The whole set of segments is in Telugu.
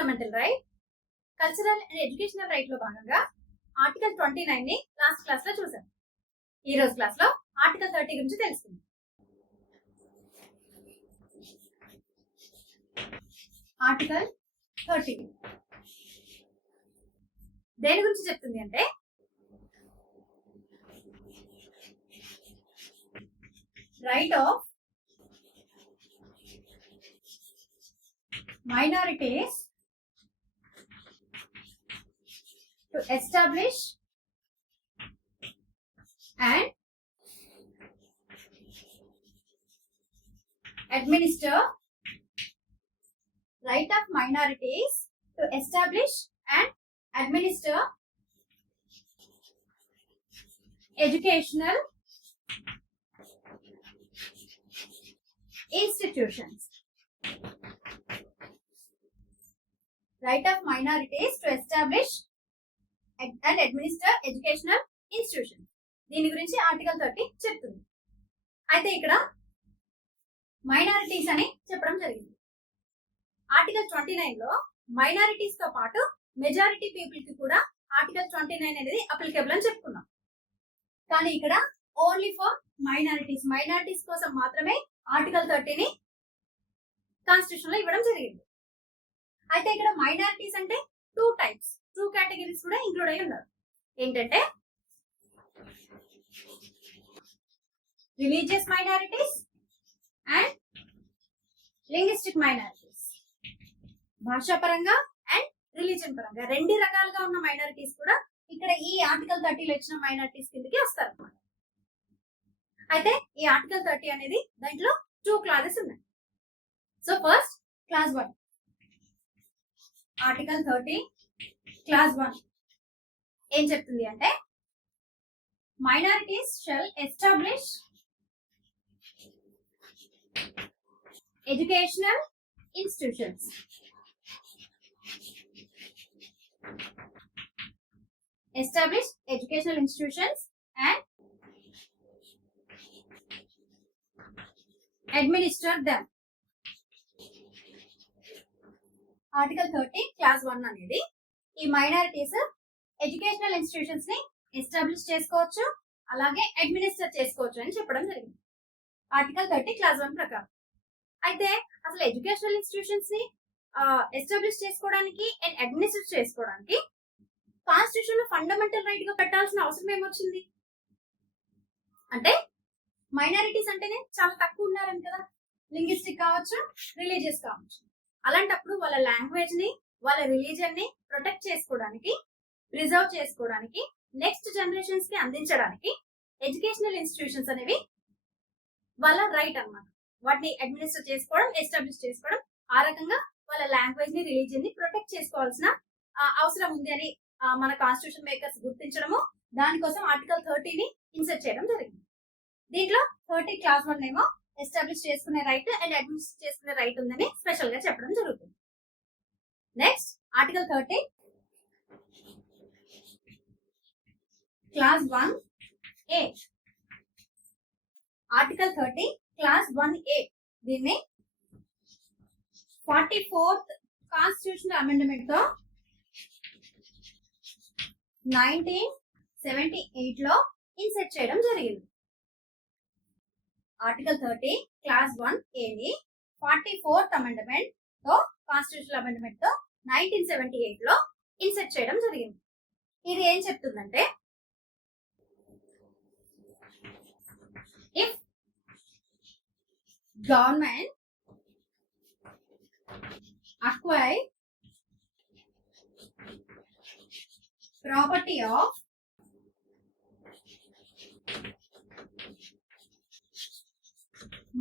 Fundamental right, cultural and educational right లో భాగంగా ఆర్టికల్ 29 ని లాస్ట్ క్లాస్ లో చూసాం. ఈ రోజు క్లాస్ లో ఆర్టికల్ 30 గురించి తెలుసుకుందాం. ఆర్టికల్ 30 దేని గురించి చెప్తుంది అంటే, right of minorities to establish and administer, right of minorities to establish and administer educational institutions. Right of minorities to establish and administer educational institutions. దీని గురించి ఆర్టికల్ 30 చెప్తుంది. అయితే ఇక్కడ మైనారిటీస్ అని చెప్పడం జరిగింది. ఆర్టికల్ 29 లో మైనారిటీస్ తో పాటు మెజారిటీ పీపుల్ కి కూడా ఆర్టికల్ 29 అనేది అప్లికేబుల్ అని చెప్పుకున్నాం. కానీ ఇక్కడ ఓన్లీ ఫర్ మైనారిటీస్ కోసం మాత్రమే ఆర్టికల్ 30 ని కాన్స్టిట్యూషన్ లో ఇవ్వడం జరిగింది. అయితే ఇక్కడ మైనారిటీస్ అంటే టూ కేటగిరీస్ కూడా ఇంక్లూడ్ అయి ఉన్నారు. ఏంటంటే religious minorities and linguistic minorities. భాషాపరంగా అండ్ రిలీజియన్ పరంగా రెండు రకాలుగా ఉన్న మైనారిటీస్ కూడా ఇక్కడ ఈ ఆర్టికల్ 30 లో ఇచ్చిన మైనారిటీస్ కిందకి వస్తారు అన్నమాట. అయితే ఈ ఆర్టికల్ 30 అనేది దాంట్లో 2 క్లాజెస్ ఉన్నాయి. So first class 1, article 30 class 1 ఏం చెప్తుంది అంటే, minorities shall establish educational institutions. Establish educational institutions and administer them. Article 30 class 1 అనేది ఈ మైనారిటీస్ ఎడ్యుకేషనల్ ఇన్స్టిట్యూషన్స్ ని ఎస్టాబ్లిష్ చేసుకోవచ్చు, అలాగే అడ్మినిస్టర్ చేసుకోవచ్చు అని చెప్పడం జరిగింది ఆర్టికల్ 30 క్లాస్ 1 ప్రకారం. అయితే అసలు ఎడ్యుకేషనల్ ఇన్స్టిట్యూషన్స్ ని ఎస్టాబ్లిష్ చేసుకోవడానికి అండ్ అడ్మినిస్టర్ చేసుకోవడానికి కాన్స్టిట్యూషన్ లో ఫండమెంటల్ రైట్ గా పెట్టాల్సిన అవసరం ఏమొచ్చింది అంటే, మైనారిటీస్ అంటేనే చాలా తక్కువ ఉన్నారని కదా, లింగ్విస్టిక్ కావచ్చు, రిలీజియస్ కావచ్చు. అలాంటప్పుడు వాళ్ళ లాంగ్వేజ్ ని, వాళ్ళ రిలీజియన్ ని ప్రొటెక్ట్ చేసుకోవడానికి, ప్రిజర్వ్ చేసుకోవడానికి, నెక్స్ట్ జనరేషన్స్ కి అందించడానికి ఎడ్యుకేషనల్ ఇన్స్టిట్యూషన్స్ అనేవి వాళ్ళ రైట్ అన్నమాట. వాటిని అడ్మినిస్టర్ చేసుకోవడం, ఎస్టాబ్లిష్ చేసుకోవడం, ఆ రకంగా వాళ్ళ లాంగ్వేజ్ ని, రిలీజియన్ ని ప్రొటెక్ట్ చేసుకోవాల్సిన అవసరం ఉంది అని మన కాన్స్టిట్యూషన్ మేకర్స్ గుర్తించడము, దానికోసం ఆర్టికల్ 30 ని ఇన్సర్ట్ చేయడం జరిగింది. దీంట్లో 30 క్లాస్ 1 ఏమో ఎస్టాబ్లిష్ చేసుకునే రైట్ అండ్ అడ్మినిస్టర్ చేసుకునే రైట్ ఉందని స్పెషల్ గా చెప్పడం జరుగుతుంది. Next article 30 class 1A. Article 30 class 1A దీన్ని 44th కాన్స్టిట్యూషనల్ అమెండ్మెంట్ తో 1978 లో ఇన్సెట్ చేయడం జరిగింది. ఆర్టికల్ 30 క్లాస్ 1A ని 44th అమెండ్మెంట్ తో కాన్స్టిట్యూషనల్ అమెండ్మెంట్ తో 1978 లో ఇన్సెట్ చేయడం జరిగింది. ఇది ఏం చెప్తుందంటే, if government acquire property of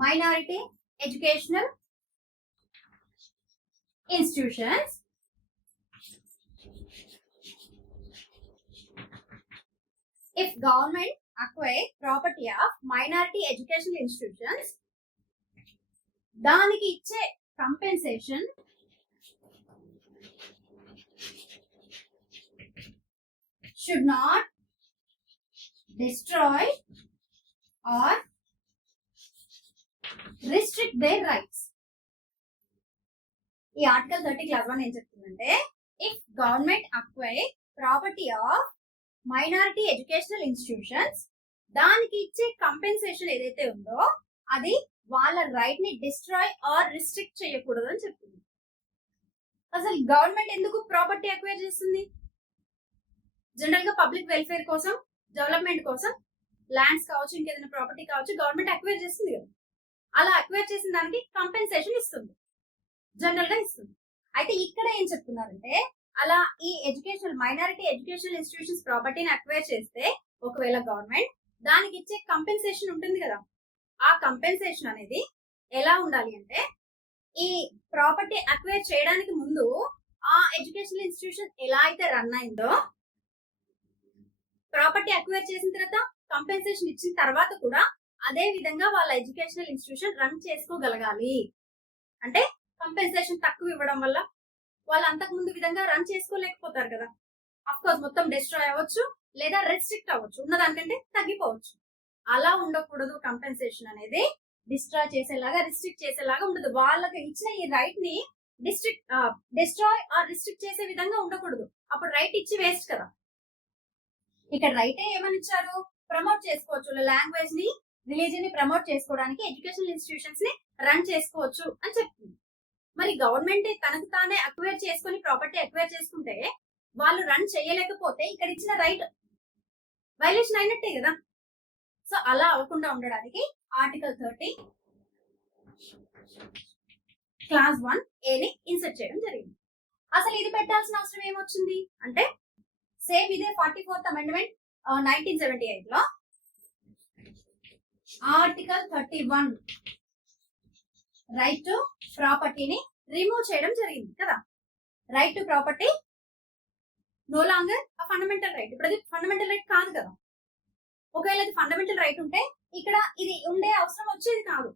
minority educational institutions, if government acquire property of minority educational institutions, దానికి ఇచ్చే compensation should not destroy or restrict their rights. ఈ ఆర్టికల్ 30 క్లాస్ 1 ఏం చెప్తుందంటే, if government acquire property of minority educational institutions, దానికి ఇచ్చే కంపెన్సేషన్ ఏదైతే ఉందో అది వాళ్ళ రైట్ ని డిస్ట్రాయ్ ఆర్ రిస్ట్రిక్ట్ చేయకూడదు అని చెప్తుంది. అసలు గవర్నమెంట్ ఎందుకు ప్రాపర్టీ అక్వైర్ చేస్తుంది? జనరల్ గా పబ్లిక్ వెల్ఫేర్ కోసం, డెవలప్మెంట్ కోసం ల్యాండ్స్ కావచ్చు, ఇంకేదైనా ప్రాపర్టీ కావచ్చు, గవర్నమెంట్ అక్వైర్ చేస్తుంది కదా. అలా అక్వైర్ చేసిన దానికి కంపెన్సేషన్ ఇస్తుంది, జనరల్ గా ఇస్తుంది. అయితే ఇక్కడ ఏం చెప్తున్నారంటే, అలా ఈ మైనారిటీ ఎడ్యుకేషనల్ ఇన్స్టిట్యూషన్స్ ప్రాపర్టీని అక్వైర్ చేస్తే ఒకవేళ గవర్నమెంట్ దానికి ఇచ్చే కంపెన్సేషన్ ఉంటుంది కదా, ఆ కంపెన్సేషన్ అనేది ఎలా ఉండాలి అంటే, ఈ ప్రాపర్టీ అక్వైర్ చేయడానికి ముందు ఆ ఎడ్యుకేషనల్ ఇన్స్టిట్యూషన్ ఎలా అయితే రన్ అయిందో, ప్రాపర్టీ అక్వైర్ చేసిన తర్వాత కంపెన్సేషన్ ఇచ్చిన తర్వాత కూడా అదే విధంగా వాళ్ళ ఎడ్యుకేషనల్ ఇన్స్టిట్యూషన్ రన్ చేసుకోగలగాలి. అంటే కంపెన్సేషన్ తక్కువ ఇవ్వడం వల్ల వాళ్ళు అంతకు ముందు విధంగా రన్ చేసుకోలేకపోతారు కదా. అఫ్ కోర్స్ మొత్తం డిస్ట్రాయ్ అవ్వచ్చు, లేదా రెస్ట్రిక్ట్ అవ్వచ్చు, ఉన్నదానికంటే తగ్గిపోవచ్చు. అలా ఉండకూడదు. కంపెన్సేషన్ అనేది డిస్ట్రాయ్ చేసేలాగా, రిస్ట్రిక్ట్ చేసేలాగా ఉండదు. వాళ్ళకి ఇచ్చిన ఈ రైట్ ని డిస్ట్రాయ్ ఆర్ రిస్ట్రిక్ట్ చేసే విధంగా ఉండకూడదు. అప్పుడు రైట్ ఇచ్చి వేస్ట్ కదా. ఇక్కడ రైటే ఏమని ఇచ్చారు? ప్రమోట్ చేసుకోవచ్చు, లాంగ్వేజ్ ని, రిలీజియన్ ని ప్రమోట్ చేసుకోవడానికి ఎడ్యుకేషనల్ ఇన్స్టిట్యూషన్స్ ని రన్ చేసుకోవచ్చు అని చెప్తుంది. మరి గవర్నమెంట్ తనకు తానే అక్వైర్ చేసుకుని ప్రాపర్టీ అక్వైర్ చేసుకుంటే వాళ్ళు రన్ చేయలేకపోతే ఇక్కడ ఇచ్చిన రైట్ వైలేషన్ అయినట్టే కదా. సో అలా అవ్వకుండా ఉండడానికి ఆర్టికల్ 30 క్లాస్ 1A ని ఇన్సర్ట్ చేయడం జరిగింది. అసలు ఇది పెట్టాల్సిన అవసరం ఏమొచ్చింది అంటే, సేమ్ ఇదే 44th అమెండ్మెంట్ 1978 లో ఆర్టికల్ 31 రైట్ టు ప్రాపర్టీని రిమూవ్ చేయడం జరిగింది కదా. Right to property no longer a fundamental right. ఇప్పుడు అది ఫండమెంటల్ రైట్ కాదు కదా. ఒకవేళ అది ఫండమెంటల్ రైట్ ఉంటే ఇక్కడ ఇది ఉండే అవసరం వచ్చేది కాదు.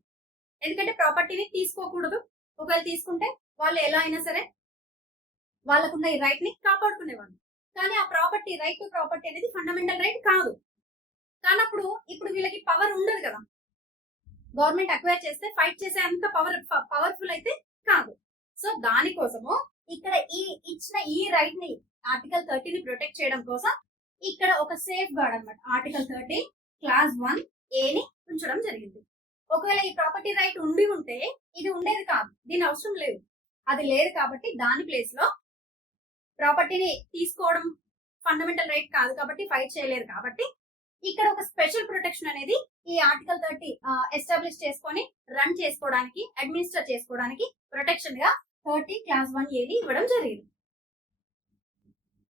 ఎందుకంటే ప్రాపర్టీని తీసుకోకూడదు. ఒకవేళ తీసుకుంటే వాళ్ళు ఎలా అయినా సరే వాళ్ళకున్న ఈ రైట్ ని కాపాడుకునేవాళ్ళు. కానీ ఆ ప్రాపర్టీ, రైట్ టు ప్రాపర్టీ అనేది ఫండమెంటల్ రైట్ కాదు. కానప్పుడు ఇప్పుడు వీళ్ళకి పవర్ ఉండదు కదా. గవర్నమెంట్ అక్వైర్ చేస్తే ఫైట్ చేసే అంత పవర్ఫుల్ అయితే కాదు. సో దానికోసము ఇక్కడ ఇచ్చిన ఈ రైట్ ని, ఆర్టికల్ 30 ని ప్రొటెక్ట్ చేయడం కోసం ఇక్కడ ఒక సేఫ్ గార్డ్ అనమాట, ఆర్టికల్ 30 క్లాస్ 1A ని ఉంచడం జరిగింది. ఒకవేళ ఈ ప్రాపర్టీ రైట్ ఉంటే ఇది ఉండేది కాదు, దీని అవసరం లేదు. అది లేదు కాబట్టి దాని ప్లేస్ లో ప్రాపర్టీని తీసుకోవడం ఫండమెంటల్ రైట్ కాదు కాబట్టి ఫైట్ చేయలేరు కాబట్టి ఇక్కడ ఒక స్పెషల్ ప్రొటెక్షన్ అనేది ఈ ఆర్టికల్ 30 ఎస్టాబ్లిష్ చేసుకొని రన్ చేసుకోవడానికి, అడ్మినిస్టర్ చేసుకోవడానికి ప్రొటెక్షన్ గా 30 క్లాస్ 1A ని ఇవ్వడం జరిగింది.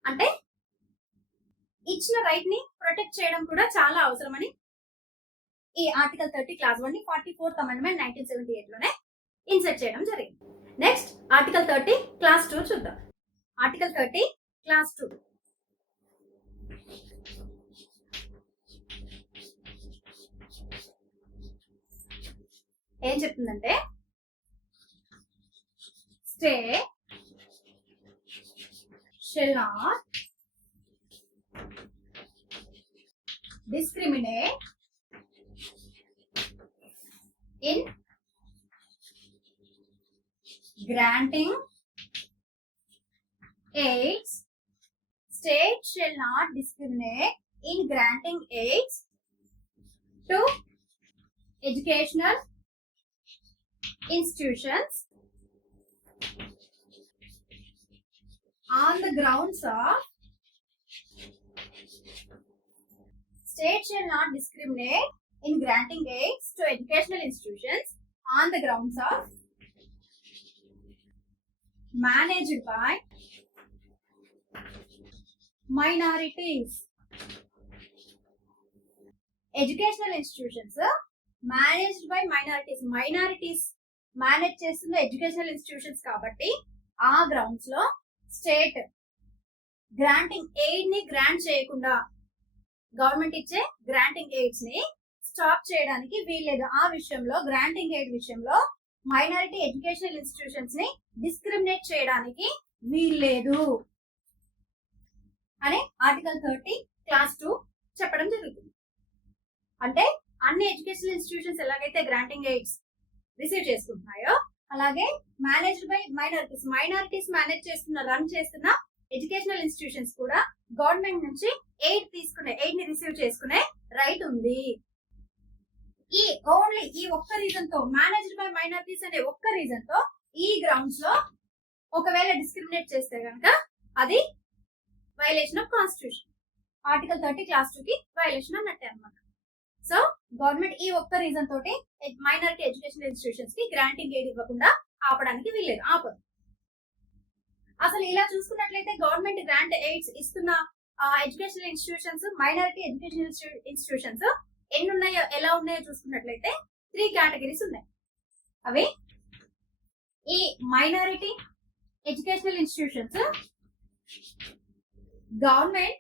అంటే ఇచ్చిన రైట్ ని ప్రొటెక్ట్ చేయడం కూడా చాలా అవసరమని ఈ ఆర్టికల్ 30 క్లాస్ 1 ని 44th అమెండ్మెంట్ 1978 లోనే ఇన్సర్ట్ చేయడం జరిగింది. నెక్స్ట్ ఆర్టికల్ 30 క్లాస్ 2 చూద్దాం. ఆర్టికల్ 30 క్లాస్ 2 ఏం చెప్తుందంటే, state shall not discriminate in granting aids. State shall not discriminate in granting aids to educational institutions on the grounds of State shall not discriminate in granting aids to educational institutions on the grounds of managed by minorities. Educational institutions managed by minorities manage చేస్తున్న ఎడ్యుకేషనల్ ఇన్స్టిట్యూషన్స్ కాబట్టి ఆ గ్రౌండ్స్ లో స్టేట్ గ్రాంటింగ్ ఎయిడ్ ని గ్రాంట్ చేయకుండా, గవర్నమెంట్ ఇచ్చే గ్రాంటింగ్ ఎయిడ్స్ ని స్టాప్ చేయడానికి వీల్లేదు. ఆ విషయంలో, గ్రాంటింగ్ ఎయిడ్ విషయంలో మైనారిటీ ఎడ్యుకేషనల్ ఇన్స్టిట్యూషన్స్ ని డిస్క్రిమినేట్ చేయడానికి వీల్లేదు అని ఆర్టికల్ 30 క్లాస్ 2 చెప్పడం జరుగుతుంది. అంటే అన్ని ఎడ్యుకేషనల్ ఇన్స్టిట్యూషన్స్ ఎలాగైతే గ్రాంటింగ్ ఎయిడ్స్ రిసీవ్ చేసుకుంటున్నాయో అలాగే managed by minorities manage run చేస్తున్న ఎడ్యుకేషనల్ ఇన్స్టిట్యూషన్స్ కూడా గవర్నమెంట్ నుంచి ఎయిడ్ ని రిసీవ్ చేసుకునే రైట్ ఉంది. ఈ ఒక్క రీజన్ తో మేనేజ్డ్ బై మైనారిటీస్ అనే ఒక్క రీజన్ తో ఈ గ్రౌండ్స్ లో ఒకవేళ డిస్క్రిమినేట్ చేస్తే కనుక అది violation of constitution. Article 30 class 2 కి వైలేషన్ అన్నట్టే అనమాట. సో గవర్నమెంట్ ఈ ఒక్క రీజన్ తోటి మైనారిటీ ఎడ్యుకేషన్ ఇన్స్టిట్యూషన్స్ కి గ్రాంటింగ్ ఎయిడ్ ఇవ్వకుండా ఆపడానికి వీల్లేదు, ఆపదు. అసలు ఇలా చూసుకున్నట్లయితే గవర్నమెంట్ గ్రాంట్ ఎయిడ్స్ ఇస్తున్న educational institutions, minority education institutions ఎన్ని ఉన్నాయో ఎలా ఉన్నాయో చూసుకున్నట్లయితే 3 కేటగిరీస్ ఉన్నాయి. అవి ఈ minority educational institutions government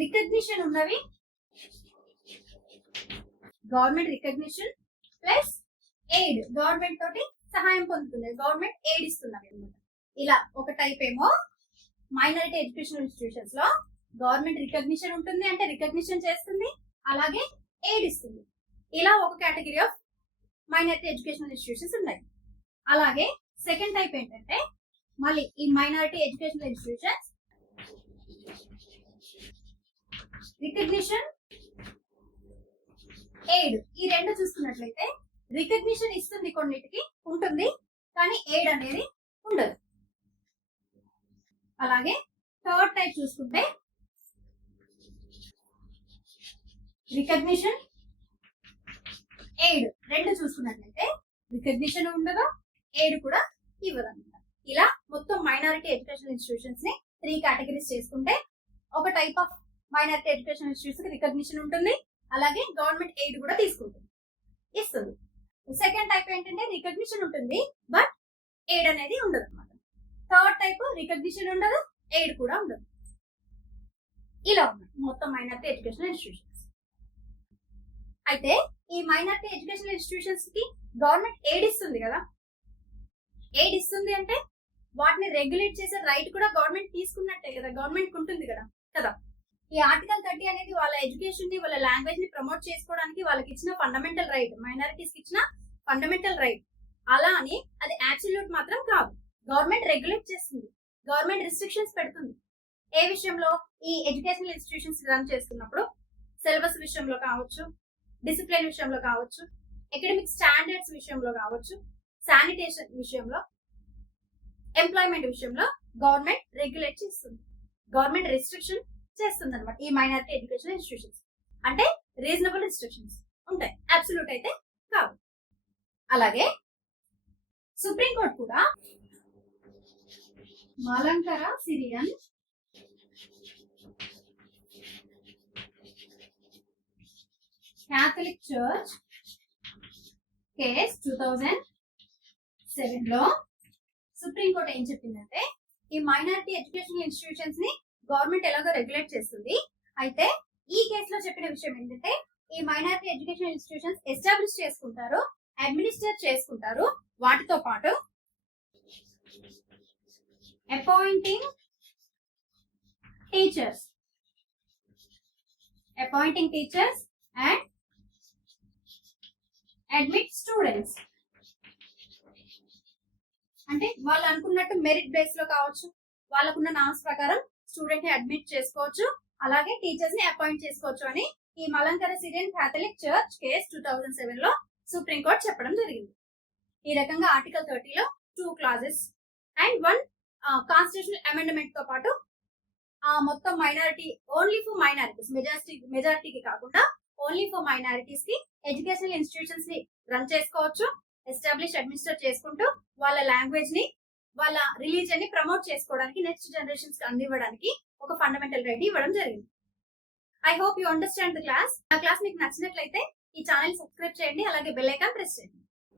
recognition ఉన్నవి, government recognition plus aid, government తోటి సహాయం పొందుతున్నది, గవర్నమెంట్ ఎయిడ్ ఇస్తున్నవి అనమాట. ఇలా ఒక టైప్ ఏమో మైనారిటీ ఎడ్యుకేషనల్ ఇన్స్టిట్యూషన్స్ లో గవర్నమెంట్ రికగ్నిషన్ ఉంటుంది, అంటే రికగ్నిషన్ చేస్తుంది, అలాగే ఎయిడ్ ఇస్తుంది. ఇలా ఒక category of minority educational institutions ఉన్నాయి. అలాగే సెకండ్ టైప్ ఏంటంటే మళ్ళీ ఈ minority educational institutions recognition, aid ఈ రెండు చూసుకున్నట్లయితే రికగ్నిషన్ ఇస్తుంది, కొన్నిటికి ఉంటుంది, కానీ ఎయిడ్ అనేది ఉండదు. అలాగే థర్డ్ టైప్ చూసుకుంటే రికగ్నిషన్, ఎయిడ్ రెండు చూసుకున్నట్లయితే రికగ్నిషన్ ఉండదు, ఎయిడ్ కూడా ఇవ్వదన్నమాట. ఇలా మొత్తం మైనారిటీ ఎడ్యుకేషన్ ఇన్స్టిట్యూషన్స్ ని 3 కేటగిరీస్ చేసుకుంటే ఒక type of minority education institutes కి రికగ్నిషన్ ఉంటుంది, అలాగే గవర్నమెంట్ ఎయిడ్ కూడా ఇస్తుంది. సెకండ్ టైప్ ఏంటంటే రికగ్నిషన్ ఉంటుంది బట్ ఎయిడ్ అనేది ఉండదు అనమాట. థర్డ్ టైప్ రికగ్నిషన్ ఉండదు, ఎయిడ్ కూడా ఉండదు. ఇలా ఉన్నాయి మొత్తం మైనారిటీ ఎడ్యుకేషన్ ఇన్స్టిట్యూషన్స్. అయితే ఈ మైనారిటీ ఎడ్యుకేషనల్ ఇన్స్టిట్యూషన్స్ కి గవర్నమెంట్ ఎయిడ్ ఇస్తుంది కదా, ఎయిడ్ ఇస్తుంది అంటే వాటిని రెగ్యులేట్ చేసే రైట్ కూడా గవర్నమెంట్ తీసుకున్నట్టే కదా, గవర్నమెంట్ ఉంటుంది కదా. ఈ ఆర్టికల్ 30 అనేది వాళ్ళ ఎడ్యుకేషన్ ని, వాళ్ళ లాంగ్వేజ్ ని ప్రమోట్ చేసుకోవడానికి వాళ్ళకి ఇచ్చిన ఫండమెంటల్ రైట్, మైనారిటీస్ కి ఇచ్చిన ఫండమెంటల్ రైట్. అలా అని అది అబ్సల్యూట్ మాత్రం కాదు. గవర్నమెంట్ రెగ్యులేట్ చేస్తుంది, గవర్నమెంట్ రిస్ట్రిక్షన్స్ పెడుతుంది. ఏ విషయంలో? ఈ ఎడ్యుకేషనల్ ఇన్స్టిట్యూషన్స్ రన్ చేస్తున్నప్పుడు సిలబస్ విషయంలో కావచ్చు, డిసిప్లిన్ విషయంలో కావచ్చు, అకాడమిక్ స్టాండర్డ్స్ విషయంలో కావచ్చు, శానిటేషన్ విషయంలో, ఎంప్లాయ్మెంట్ విషయంలో గవర్నమెంట్ రెగ్యులేట్ చేస్తుంది, గవర్నమెంట్ రిస్ట్రిక్షన్ చేస్తుంది అనమాట. ఈ మైనారిటీ ఎడ్యుకేషన్ ఇన్స్టిట్యూషన్స్ అంటే రీజనబుల్ రిస్ట్రిక్షన్స్ ఉంటాయి, అబ్సల్యూట్ అయితే కావు. అలాగే సుప్రీంకోర్టు కూడా Malankara Syrian Catholic church case 2007 లో సుప్రీంకోర్టు ఏం చెప్పిందంటే ఈ మైనారిటీ ఎడ్యుకేషనల్ ఇన్స్టిట్యూషన్స్ ని గవర్నమెంట్ ఎలాగో రెగ్యులేట్ చేస్తుంది. అయితే ఈ కేసులో చెప్పిన విషయం ఏంటంటే ఈ మైనారిటీ ఎడ్యుకేషనల్ ఇన్స్టిట్యూషన్స్ ఎస్టాబ్లిష్ చేసుకుంటారు, అడ్మినిస్టర్ చేసుకుంటారు, వాటితో పాటు appointing teachers and admit students. అంటే వాళ్ళు అనుకున్నట్టు మెరిట్ బేస్ లో కావచ్చు, వాళ్ళకున్న నామ్స్ ప్రకారం స్టూడెంట్ ని అడ్మిట్ చేసుకోవచ్చు, అలాగే టీచర్స్ ని అపాయింట్ చేసుకోవచ్చు అని ఈ Malankara Syrian Catholic church case 2007 లో సుప్రీంకోర్టు చెప్పడం జరిగింది. ఈ రకంగా ఆర్టికల్ 30 లో 2 క్లాజెస్ అండ్ 1 కాన్స్టిట్యూషనల్ అమెండ్మెంట్ తో పాటు మొత్తం మైనారిటీ, ఓన్లీ ఫర్ మైనారిటీస్, మెజారిటీకి కాకుండా ఓన్లీ ఫర్ మైనారిటీస్ కి ఎడ్యుకేషనల్ ఇన్స్టిట్యూషన్స్ ని రన్ చేసుకోవచ్చు, ఎస్టాబ్లిష్ అడ్మినిస్టర్ చేసుకుంటూ వాళ్ళ లాంగ్వేజ్ ని, వాళ్ళ రిలీజియన్ ని ప్రమోట్ చేసుకోవడానికి, నెక్స్ట్ జనరేషన్స్ కి అందివ్వడానికి ఒక ఫండమెంటల్ రైట్ ఇవ్వడం జరిగింది. I hope you understand the class. ఆ క్లాస్ మీకు నచ్చినట్లయితే ఈ ఛానల్ సబ్స్క్రైబ్ చేయండి, అలాగే బెల్ ఐకాన్ ప్రెస్ చేయండి.